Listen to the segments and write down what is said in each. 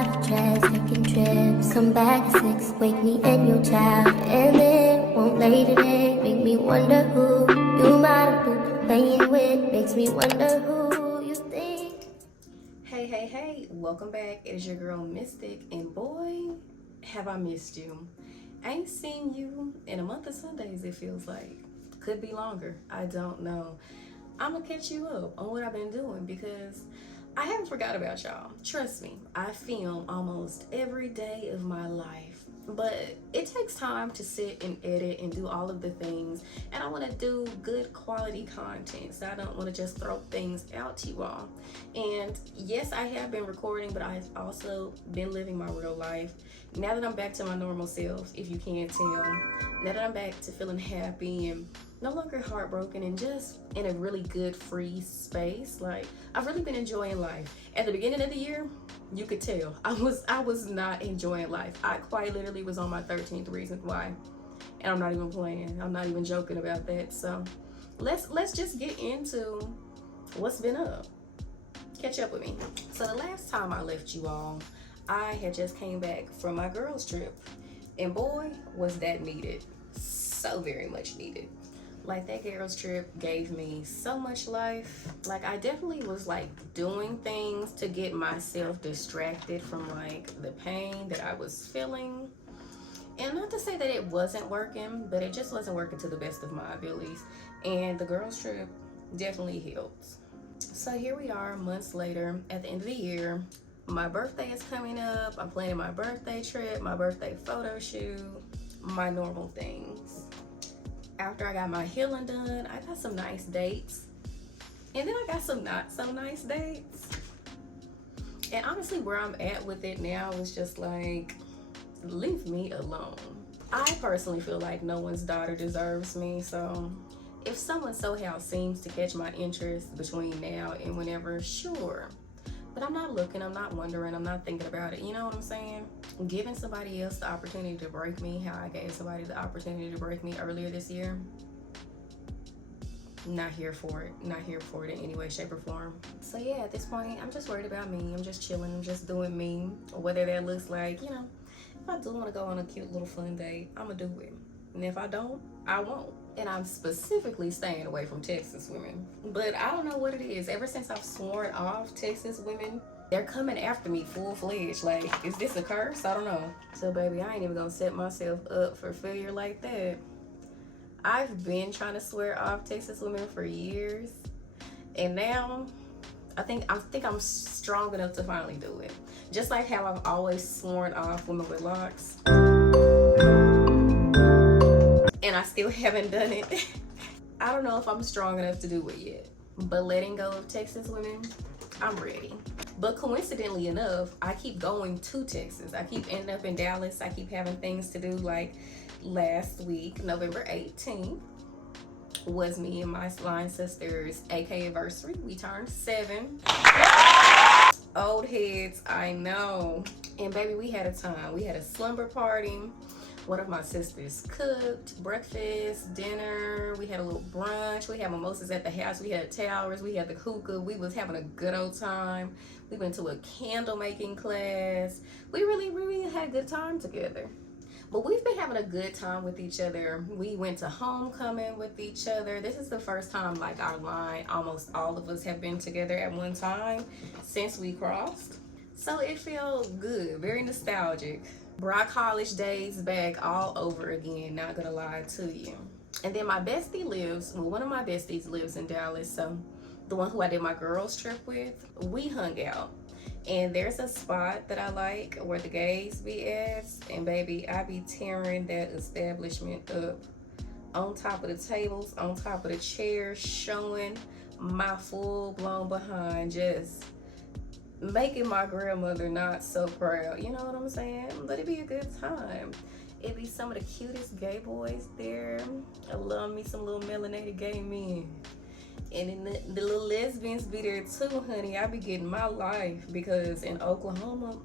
bottle trash, taking trips. Come back at 6, wake me and your child. And then won't lay today, make me wonder who you might have been playing with. Makes me wonder who you think. Hey, welcome back. It is your girl Mystic, and boy, have I missed you. I ain't seen you in a month of Sundays, it feels like. Could be longer, I don't know. I'm gonna catch you up on what I've been doing because I haven't forgot about y'all. Trust me, I film almost every day of my life, but it takes time to sit and edit and do all of the things, and I want to do good quality content, so I don't want to just throw things out to you all. And yes, I have been recording, but I've also been living my real life. Now that I'm back to my normal self, if you can't tell, now that I'm back to feeling happy and no longer heartbroken and just in a really good free space, like I've really been enjoying life. At the beginning of the year, you could tell I was not enjoying life. I quite literally was on my 13th reason why, and I'm not even playing. I'm not even joking about that. So let's just get into what's been up. Catch up with me. So the last time I left you all, I had just came back from my girls trip, and boy, was that needed. So very much needed. Like, that girls trip gave me so much life. Like, I definitely was like doing things to get myself distracted from like the pain that I was feeling. And not to say that it wasn't working, but it just wasn't working to the best of my abilities. And the girls trip definitely helped. So here we are months later at the end of the year. My birthday is coming up. I'm planning my birthday trip, my birthday photo shoot, my normal things. After I got my healing done, I got some nice dates. And then I got some not so nice dates. And honestly, where I'm at with it now is just like, leave me alone. I personally feel like no one's daughter deserves me. So if someone somehow seems to catch my interest between now and whenever, sure. But I'm not looking, I'm not wondering, I'm not thinking about it. You know what I'm saying? Giving somebody else the opportunity to break me, how I gave somebody the opportunity to break me earlier this year. Not here for it. Not here for it in any way, shape, or form. So yeah, at this point, I'm just worried about me. I'm just chilling. I'm just doing me. Whether that looks like, you know, if I do want to go on a cute little fun date, I'm going to do it. And if I don't, I won't. And I'm specifically staying away from Texas women. But I don't know what it is. Ever since I've sworn off Texas women, they're coming after me full-fledged. Like, is this a curse? I don't know. So baby, I ain't even gonna set myself up for failure like that. I've been trying to swear off Texas women for years. And now I think I'm strong enough to finally do it. Just like how I've always sworn off women with locks. And I still haven't done it. I don't know if I'm strong enough to do it yet. But letting go of Texas women, I'm ready. But coincidentally enough, I keep going to Texas. I keep ending up in Dallas. I keep having things to do. Like last week, November 18th, was me and my line sister's AK anniversary. We turned 7. Old heads, I know. And baby, we had a time. We had a slumber party. One of my sisters cooked breakfast, dinner. We had a little brunch. We had mimosas at the house. We had towers. We had the hookah. We was having a good old time. We went to a candle making class. We really had a good time together. But we've been having a good time with each other. We went to homecoming with each other. This is the first time like our line, almost all of us have been together at one time since we crossed. So it feels good, very nostalgic. Brought college days back all over again, not gonna lie to you. And then my bestie lives, well, one of my besties lives in Dallas, so the one who I did my girls trip with, we hung out. And there's a spot that I like where the gays be at, and baby, I be tearing that establishment up. On top of the tables, on top of the chairs, showing my full-blown behind, just making my grandmother not so proud. You know what I'm saying? But it'd be a good time. It'd be some of the cutest gay boys there. I love me some little melanated gay men. And then the little lesbians be there too, honey. I be getting my life because in Oklahoma,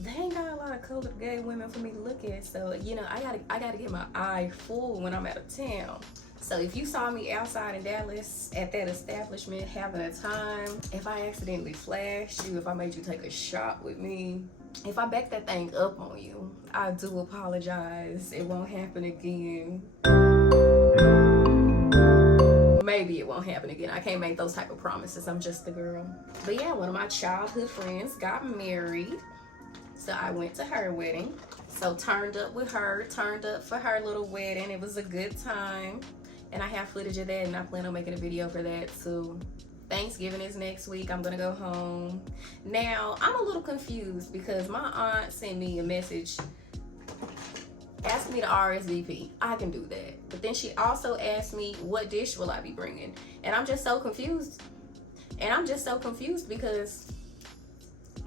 they ain't got a lot of colored gay women for me to look at. So, you know, I gotta get my eye full when I'm out of town. So if you saw me outside in Dallas at that establishment having a time, if I accidentally flashed you, if I made you take a shot with me, if I back that thing up on you, I do apologize. It won't happen again. Maybe it won't happen again. I can't make those type of promises. I'm just the girl. But yeah, one of my childhood friends got married. So I went to her wedding. So turned up with her, turned up for her little wedding. It was a good time. And I have footage of that, and I plan on making a video for that too. Thanksgiving is next week. I'm gonna go home. Now, I'm a little confused because my aunt sent me a message asking me to RSVP. I can do that. But then she also asked me, what dish will I be bringing? And I'm just so confused. And I'm just so confused because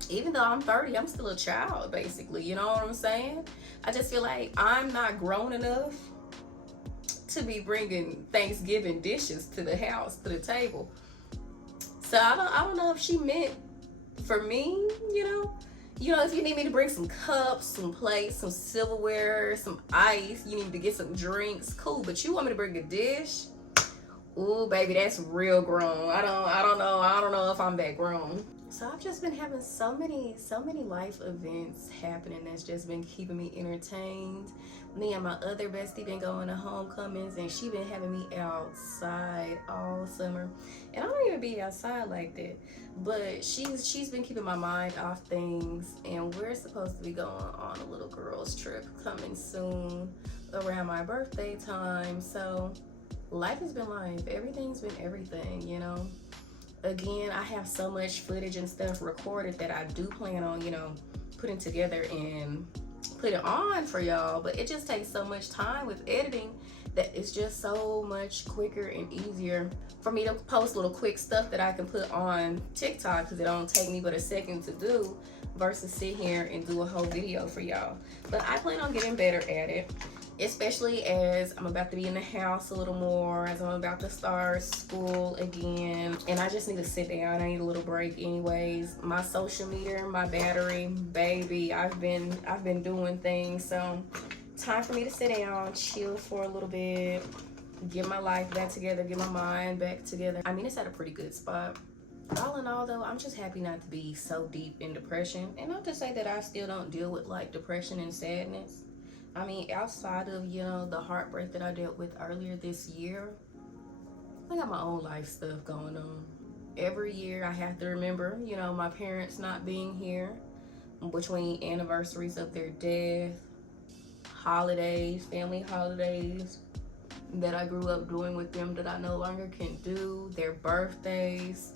even though I'm 30, I'm still a child, basically. You know what I'm saying? I just feel like I'm not grown enough to be bringing Thanksgiving dishes to the house, to the table. So I don't know if she meant for me, if you need me to bring some cups, some plates, some silverware, some ice, you need to get some drinks, cool. But you want me to bring a dish? Ooh, baby, that's real grown. I don't know if I'm that grown. So I've just been having so many life events happening that's just been keeping me entertained. Me and my other bestie been going to homecomings, and she been having me outside all summer. And I don't even be outside like that, but she's been keeping my mind off things. And we're supposed to be going on a little girls trip coming soon around my birthday time. So life has been life. Everything's been everything, Again, I have so much footage and stuff recorded that I do plan on, putting together and put it on for y'all, but it just takes so much time with editing that it's just so much quicker and easier for me to post little quick stuff that I can put on TikTok, because it don't take me but a second to do versus sit here and do a whole video for y'all. But I plan on getting better at it, especially as I'm about to be in the house a little more, as I'm about to start school again, and I just need to sit down. I need a little break anyways. My social media, my battery, baby, I've been doing things, so time for me to sit down, chill for a little bit, get my life back together, get my mind back together. I mean, it's at a pretty good spot. All in all though, I'm just happy not to be so deep in depression, and not to say that I still don't deal with like depression and sadness. I mean, outside of, the heartbreak that I dealt with earlier this year, I got my own life stuff going on. Every year I have to remember, my parents not being here, between anniversaries of their death, holidays, family holidays that I grew up doing with them that I no longer can do, their birthdays.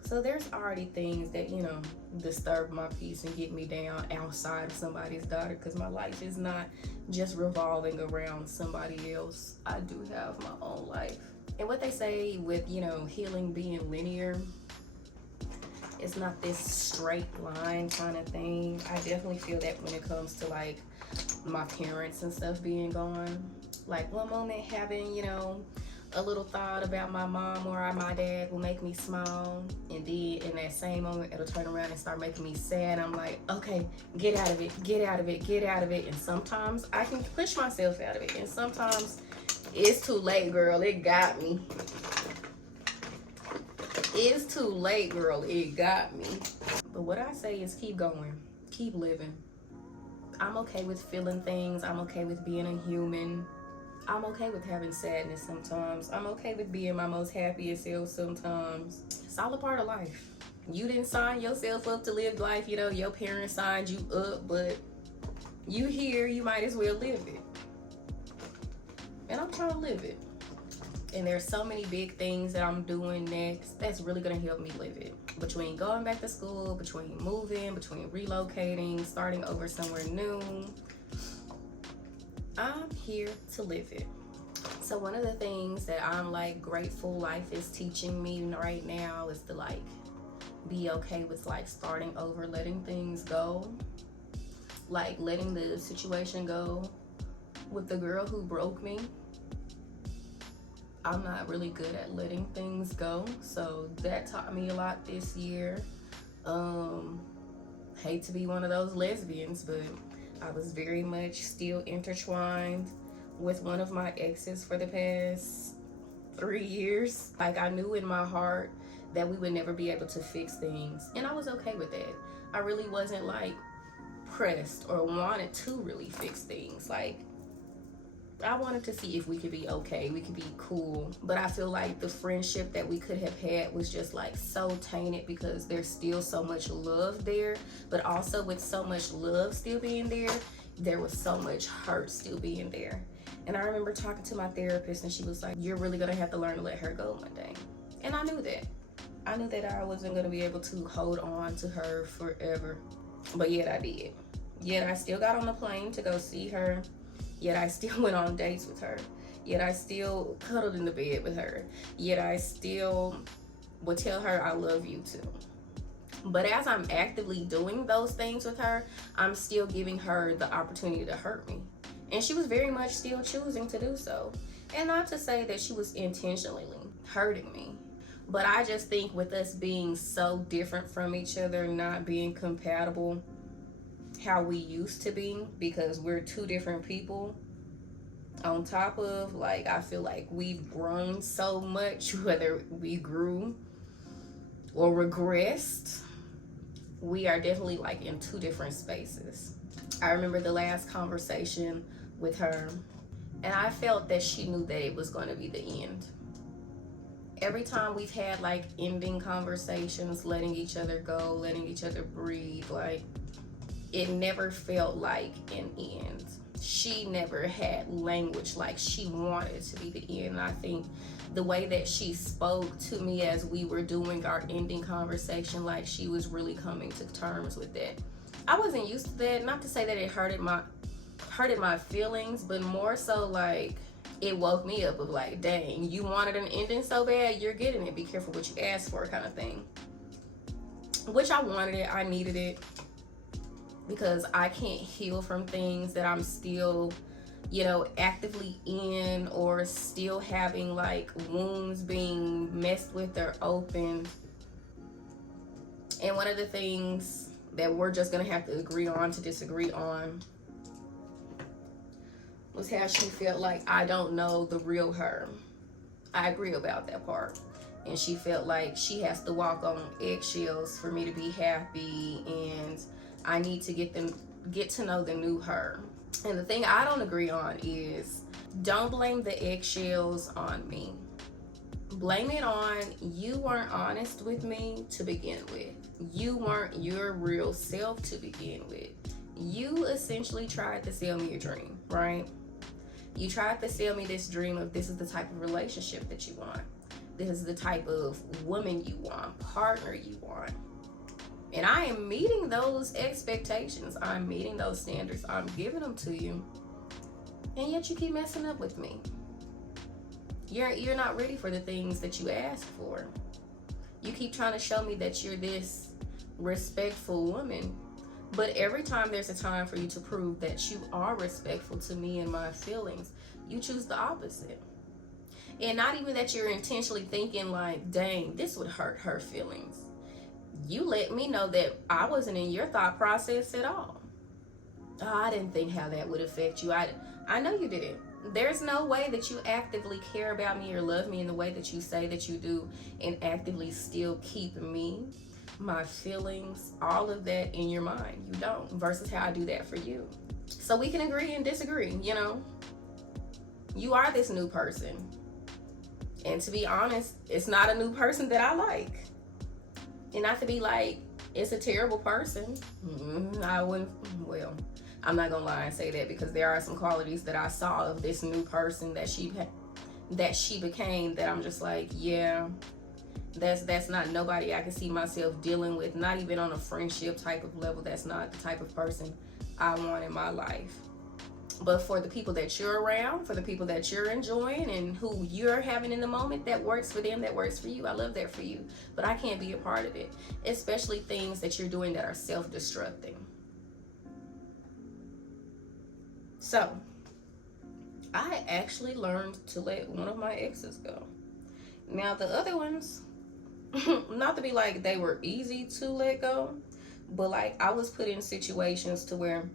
So there's already things that, disturb my peace and get me down outside of somebody's daughter, because my life is not just revolving around somebody else. I do have my own life. And what they say with, healing being linear, it's not this straight line kind of thing. I definitely feel that when it comes to like my parents and stuff being gone. Like one moment having, a little thought about my mom or my dad will make me smile, and then in that same moment it'll turn around and start making me sad. I'm like, okay, get out of it, get out of it, get out of it. And sometimes I can push myself out of it, and sometimes it's too late, girl, it got me. It's too late, girl, it got me. But what I say is keep going, keep living. I'm okay with feeling things. I'm okay with being a human. I'm okay with having sadness sometimes. I'm okay with being my most happiest self sometimes. It's all a part of life. You didn't sign yourself up to live life, your parents signed you up, but you here, you might as well live it. And I'm trying to live it. And there's so many big things that I'm doing next that's really gonna help me live it. Between going back to school, between moving, between relocating, starting over somewhere new, I'm here to live it. So one of the things that I'm like grateful life is teaching me right now is to like be okay with like starting over, letting things go, like letting the situation go with the girl who broke me. I'm not really good at letting things go, so that taught me a lot this year. Hate to be one of those lesbians, but I was very much still intertwined with one of my exes for the past 3 years. Like I knew in my heart that we would never be able to fix things, and I was okay with that. I really wasn't like pressed or wanted to really fix things. Like, I wanted to see if we could be okay, we could be cool. But I feel like the friendship that we could have had was just like so tainted because there's still so much love there. But also with so much love still being there was so much hurt still being there. And I remember talking to my therapist and she was like, you're really gonna have to learn to let her go one day. And I knew that. I knew that I wasn't gonna be able to hold on to her forever. But yet I did. Yet I still got on the plane to go see her. Yet I still went on dates with her. Yet I still cuddled in the bed with her. Yet I still would tell her I love you too. But as I'm actively doing those things with her, I'm still giving her the opportunity to hurt me. And she was very much still choosing to do so. And not to say that she was intentionally hurting me. But I just think with us being so different from each other, not being compatible how we used to be, because we're two different people, on top of, like, I feel like we've grown so much, whether we grew or regressed, we are definitely like in two different spaces. I remember the last conversation with her, and I felt that she knew that it was going to be the end. Every time we've had like ending conversations, letting each other go, letting each other breathe, like, it never felt like an end. She never had language like she wanted it to be the end. And I think the way that she spoke to me as we were doing our ending conversation, like she was really coming to terms with that. I wasn't used to that. Not to say that it hurted my feelings, but more so like it woke me up of like, dang, you wanted an ending so bad, you're getting it. Be careful what you ask for, kind of thing. Which I wanted it, I needed it. Because I can't heal from things that I'm still, actively in, or still having like wounds being messed with or opened. And one of the things that we're just gonna have to agree on to disagree on was how she felt like I don't know the real her. I agree about that part. And she felt like she has to walk on eggshells for me to be happy, and I need to get to know the new her. And the thing I don't agree on is, don't blame the eggshells on me. Blame it on you weren't honest with me to begin with. You weren't your real self to begin with. You essentially tried to sell me a dream, right? You tried to sell me this dream of this is the type of relationship that you want. This is the type of woman you want, partner you want. And I am meeting those expectations. I'm meeting those standards. I'm giving them to you. And yet you keep messing up with me. You're not ready for the things that you asked for. You keep trying to show me that you're this respectful woman. But every time there's a time for you to prove that you are respectful to me and my feelings, you choose the opposite. And not even that you're intentionally thinking like, dang, this would hurt her feelings. You let me know that I wasn't in your thought process at all. Oh, I didn't think how that would affect you. I know you didn't. There's no way that you actively care about me or love me in the way that you say that you do, and actively still keep me, my feelings, all of that in your mind. You don't. Versus how I do that for you. So we can agree and disagree, You are this new person. And to be honest, it's not a new person that I like. And not to be like, it's a terrible person. I'm not gonna lie and say that, because there are some qualities that I saw of this new person that she became that I'm just like, yeah, that's not nobody I can see myself dealing with, not even on a friendship type of level. That's not the type of person I want in my life. But for the people that you're around, for the people that you're enjoying and who you're having in the moment, that works for them, that works for you. I love that for you. But I can't be a part of it. Especially things that you're doing that are self-destructing. So, I actually learned to let one of my exes go. Now, the other ones, not to be like they were easy to let go, but like I was put in situations to where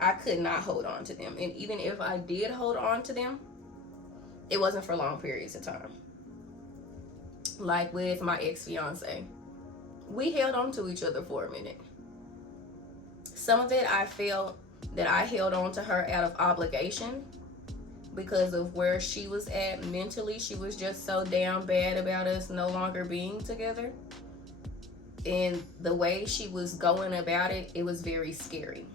I could not hold on to them. And even if I did hold on to them, it wasn't for long periods of time. Like with my ex-fiance, we held on to each other for a minute. Some of it I felt that I held on to her out of obligation because of where she was at mentally. She was just so down bad about us no longer being together. And the way she was going about it, it was very scary.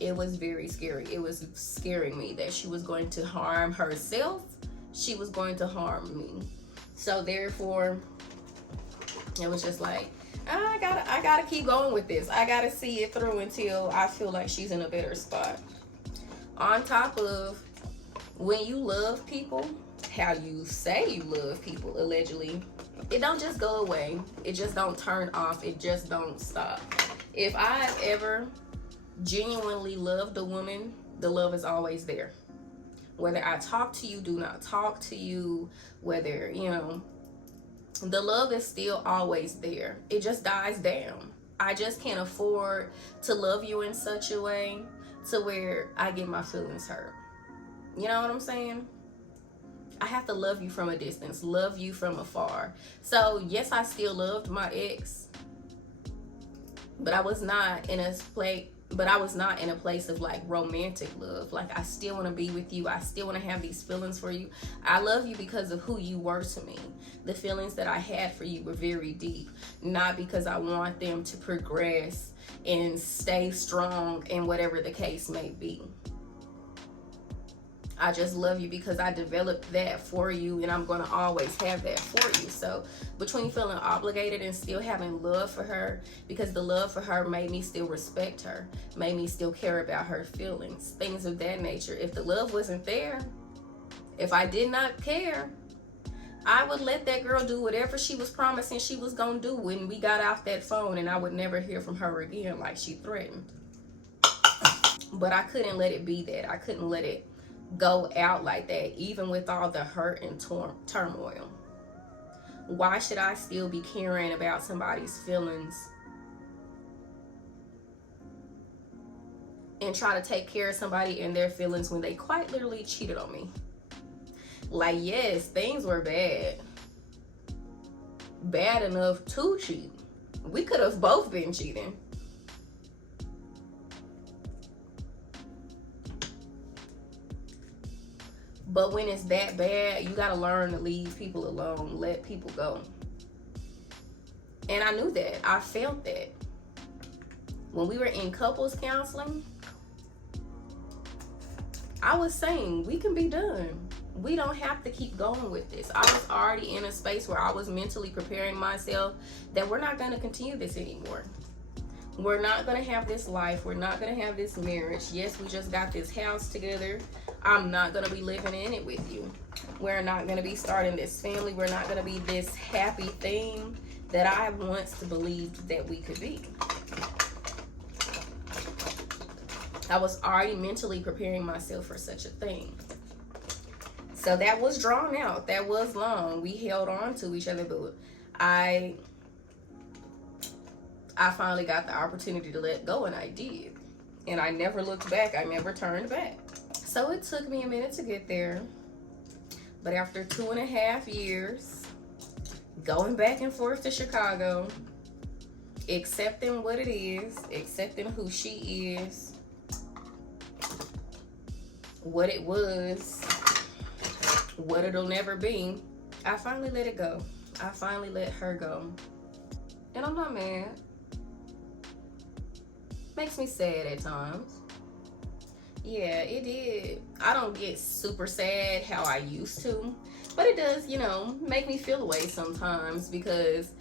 It was very scary. It was scaring me that she was going to harm herself. She was going to harm me. So therefore, it was just like, I gotta keep going with this. I gotta see it through until I feel like she's in a better spot. On top of, when you love people, how you say you love people, allegedly, it don't just go away. It just don't turn off. It just don't stop. If I've ever genuinely loved a woman, the love is always there. Whether I talk to you, do not talk to you, whether, you know, the love is still always there. It just dies down. I just can't afford to love you in such a way to where I get my feelings hurt. You know what I'm saying? I have to love you from a distance, love you from afar. So yes, I still loved my ex, but I was not in a place of like romantic love. Like, I still want to be with you. I still want to have these feelings for you. I love you because of who you were to me. The feelings that I had for you were very deep, not because I want them to progress and stay strong and whatever the case may be. I just love you because I developed that for you, and I'm going to always have that for you. So between feeling obligated and still having love for her, because the love for her made me still respect her, made me still care about her feelings, things of that nature. If the love wasn't there, if I did not care, I would let that girl do whatever she was promising she was going to do when we got off that phone, and I would never hear from her again like she threatened. But I couldn't let it be that. I couldn't let it go out like that, even with all the hurt and turmoil. Why should I still be caring about somebody's feelings and try to take care of somebody and their feelings when they quite literally cheated on me? Like, yes, things were bad enough to cheat. We could have both been cheating. But when it's that bad, you gotta learn to leave people alone, let people go. And I knew that. I felt that. When we were in couples counseling, I was saying, we can be done. We don't have to keep going with this. I was already in a space where I was mentally preparing myself that we're not gonna continue this anymore. We're not gonna have this life. We're not gonna have this marriage. Yes, we just got this house together. I'm not gonna be living in it with you. We're not gonna be starting this family. We're not gonna be this happy thing that I once believed that we could be. I was already mentally preparing myself for such a thing. So that was drawn out. That was long. We held on to each other, but I finally got the opportunity to let go, and I did. And I never looked back. I never turned back. So it took me a minute to get there. But after 2.5 years, going back and forth to Chicago, accepting what it is, accepting who she is, what it was, what it'll never be, I finally let it go. I finally let her go. And I'm not mad. Makes me sad at times. Yeah, it did. I don't get super sad how I used to, but it does, you know, make me feel away sometimes because,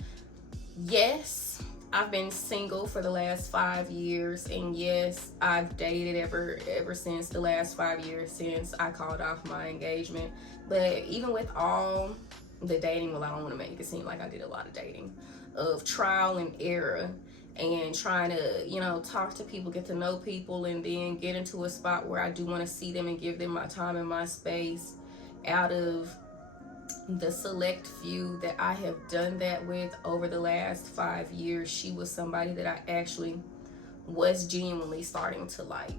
yes, I've been single for the last 5 years, and yes, I've dated ever since the last 5 years since I called off my engagement. But even with all the dating, well, I don't want to make it seem like I did a lot of dating, of trial and error, and trying to, you know, talk to people, get to know people, and then get into a spot where I do want to see them and give them my time and my space. Out of the select few that I have done that with over the last 5 years, she was somebody that I actually was genuinely starting to like.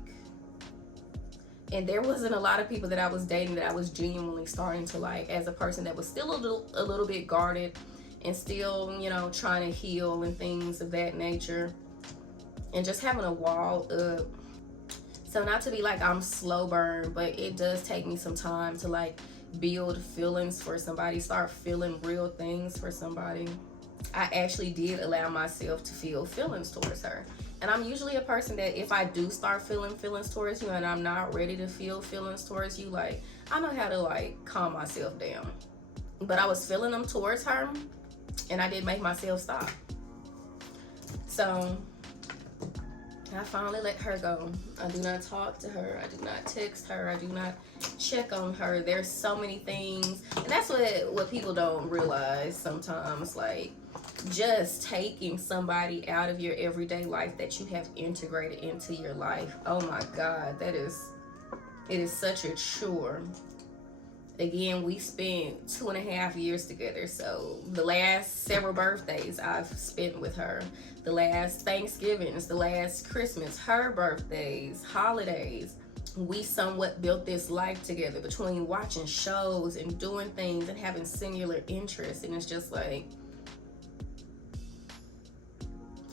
And there wasn't a lot of people that I was dating that I was genuinely starting to like, as a person that was still a little bit guarded and still, you know, trying to heal and things of that nature. and just having a wall up. So not to be like I'm slow burn, but it does take me some time to like build feelings for somebody, start feeling real things for somebody. I actually did allow myself to feel feelings towards her. And I'm usually a person that if I do start feeling feelings towards you and I'm not ready to feel feelings towards you, like I know how to like calm myself down. But I was feeling them towards her and I did make myself stop. So I finally let her go. I do not talk to her. I do not text her. I do not check on her. There's so many things. And that's what people don't realize sometimes. Like, just taking somebody out of your everyday life that you have integrated into your life. Oh my God, it is such a chore. Again, we spent 2.5 years together. So the last several birthdays I've spent with her, the last Thanksgivings, the last Christmas, her birthdays, holidays, we somewhat built this life together between watching shows and doing things and having singular interests. And it's just like,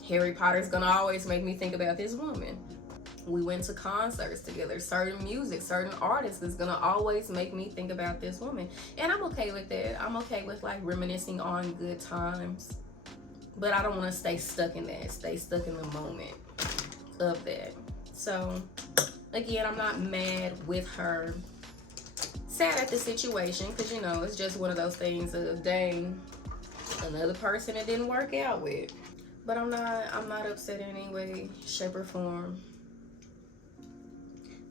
Harry Potter's gonna always make me think about this woman. We went to concerts together. Certain music, certain artists is gonna always make me think about this woman. And I'm okay with that. I'm okay with like reminiscing on good times. But I don't wanna stay stuck in that, stay stuck in the moment of that. So again, I'm not mad with her. Sad at the situation, because you know, it's just one of those things of dang, another person it didn't work out with. But I'm not upset in any way, shape, or form.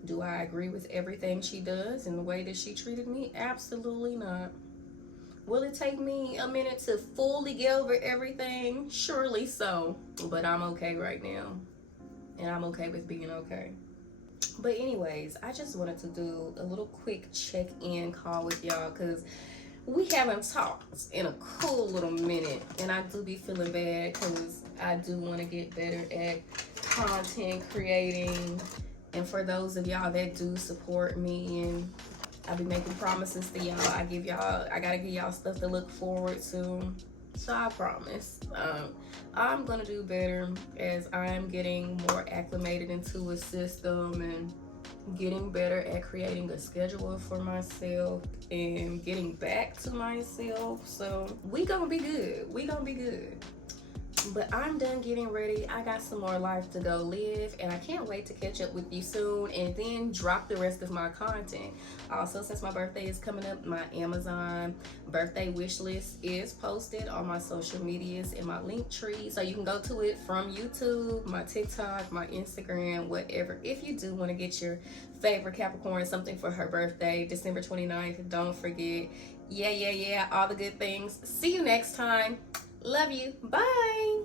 Do I agree with everything she does and the way that she treated me? Absolutely not. Will it take me a minute to fully get over everything? Surely so. But I'm okay right now. And I'm okay with being okay. But anyways, I just wanted to do a little quick check-in call with y'all because we haven't talked in a cool little minute. And I do be feeling bad because I do want to get better at content creating. And for those of y'all that do support me and I be making promises to y'all, I gotta give y'all stuff to look forward to. So I promise, I'm gonna do better as I'm getting more acclimated into a system and getting better at creating a schedule for myself and getting back to myself. So we gonna be good. But I'm done getting ready. I got some more life to go live and I can't wait to catch up with you soon and then drop the rest of my content. Also, since my birthday is coming up, my Amazon birthday wish list is posted on my social medias in my link tree. So you can go to it from YouTube, my TikTok, my Instagram, whatever. If you do want to get your favorite Capricorn something for her birthday, December 29th, don't forget. Yeah, all the good things. See you next time. Love you. Bye.